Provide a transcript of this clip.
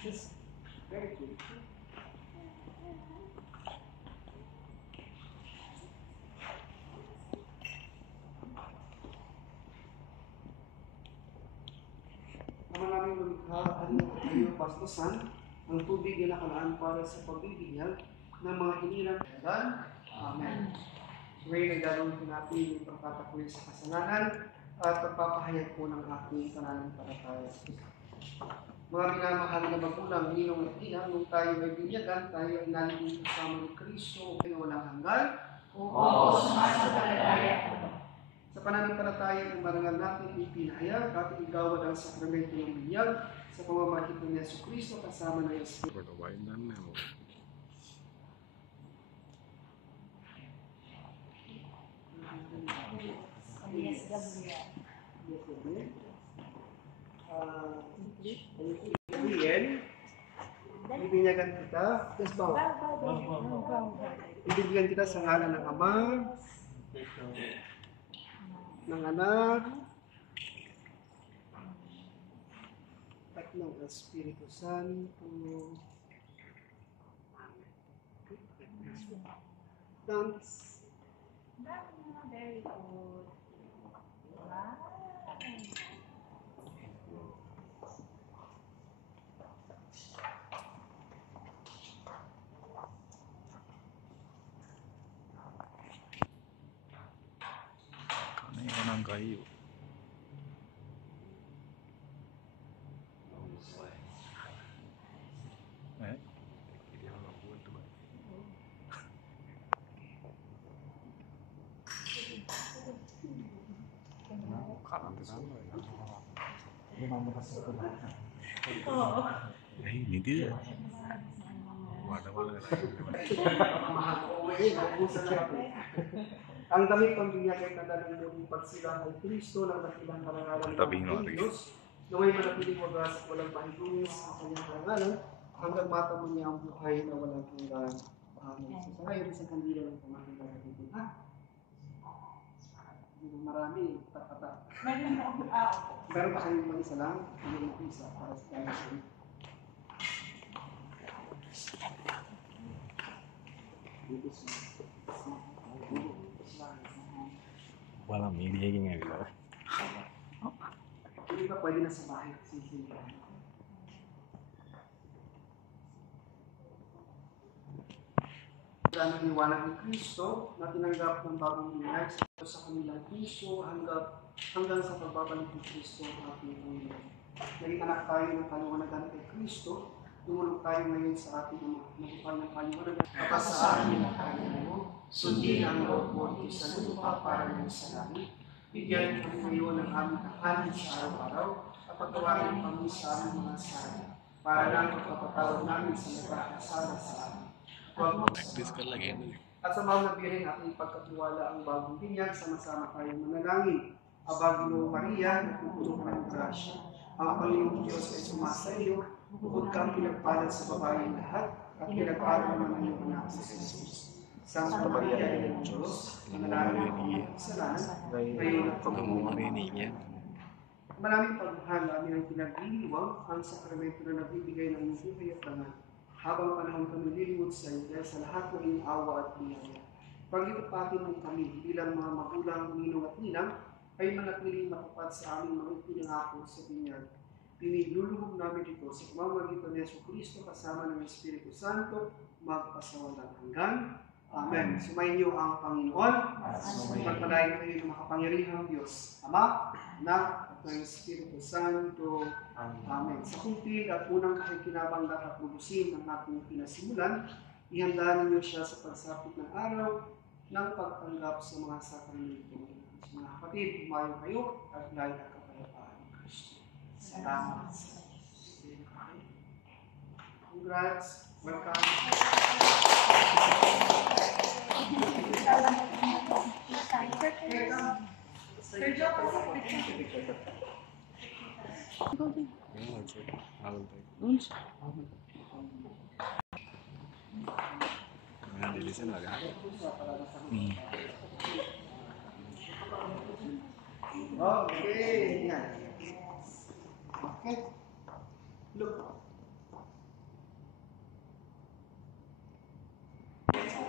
Very good. Naman namin lumikha tayo bastusan ang tubig na nakalaan para sa pagbibigyan ng mga hinirang kalan. Amen. Ngayon ay gagawin ko natin yung pagtatakwil sa kasalanan at pagpapahayag po ng aking pananampalataya. Mga minamahal na magulang, ninong at ina, nung tayo ay binyagan, tayo ay naliging kasama ni Kristo ay walang hanggan. Oo, sumasagalaya. Sa pananampalataya ng marangal natin ipinahayag, ating igawad ang sakramento ng binyag sa pamamagitan ni Yesu Kristo kasama ng Espiritu. Yes, Gabriel. Gabriel, ibinyagan kita. Yes, ba? Ibibigyan kita sa ngalan ng Ama, ng Anak, at ng Espiritu Santo. Dance. Very good. Wow. Ano yung kayo? Eh? Eh, hindi dia. Wala. Ang damit pambinyag ay kadalang muling pagsilang ng Kristo ng dakilang karangalan ng Diyos na may manatiling wagas at walang pahidungis ang kanyang karangalan hanggang matamo niya ang buhay na walang hanggan. Amen. So, sa ngayon, isang kandila ng pamahalaga natin. Ha? Marami, patata. Meron pa kayong mag-isa lang? Yung mag-isa para sa kanya. Walang media nga gila. Hindi ba pwede na sa bahay kasi ang liwanag ni Kristo na tinanggap ng bagong binyag sa kanilang puso hanggang sa pagbabalik ni Kristo ang ating Panginoon. Naging anak tayo ng kaliwanagan kay Kristo, tumulog tayo ngayon sa ating nabuhay ng kaliwanagan. Kapag sa amin ang kanya mo, sundin ang loob mo dito sa lupa para ng sa langit. Bigyan mo ngayon ng aming kakanin sa araw-araw at pagkawain kami sa aming mga sala para lang magpapatawad namin sa nagkakasala sa amin. Practice ka lang yan. At sa mga nabiring ating pagkatiwala ang bagong binyag, sama-sama tayong manalangin. Abagino Maria, nagpupuno ka ng grasya. Ang Panginoong Diyos ay sumasa iyo, bukod kang pinagpalad sa babaeng lahat, at pinagpalad naman ang iyong anak sa Jesus. Santa Maria, ng Diyos, manalangin ang kasalanan, ngayon at Pagkamumarin maraming pagmahal namin ang pinag-iniwang ang sakramento na nagbibigay ng buhay at tangan. Habang panahon kami lilingod sa iyo dahil sa lahat ng iyong awa at biyaya. Paglilipatin mo kami bilang mga magulang, ninong at ninang ay manatiling matupad sa aming mga ipinangako sa binyag. Piniluluhog namin ito sa pamamagitan ni Yesu Kristo kasama ng Espiritu Santo magpasawalang hanggan. Amen. Sumainyo ang Panginoon. Magpalain kayo ng makapangyarihang Diyos, Ama, Anak, at ng Espiritu Santo. Amen. Sa kumpil at unang kakikinabang dapat lubusin ng ating pinasimulan, ihanda ninyo siya sa pagsapit ng araw ng pagtanggap sa mga sakramento. So, mga kapatid, umayo kayo at lahat ang kapayapaan ng Kristo. Salamat sa Diyos. Congrats. Welcome. Lilisan agad. Okay. Okay. Look. Yes,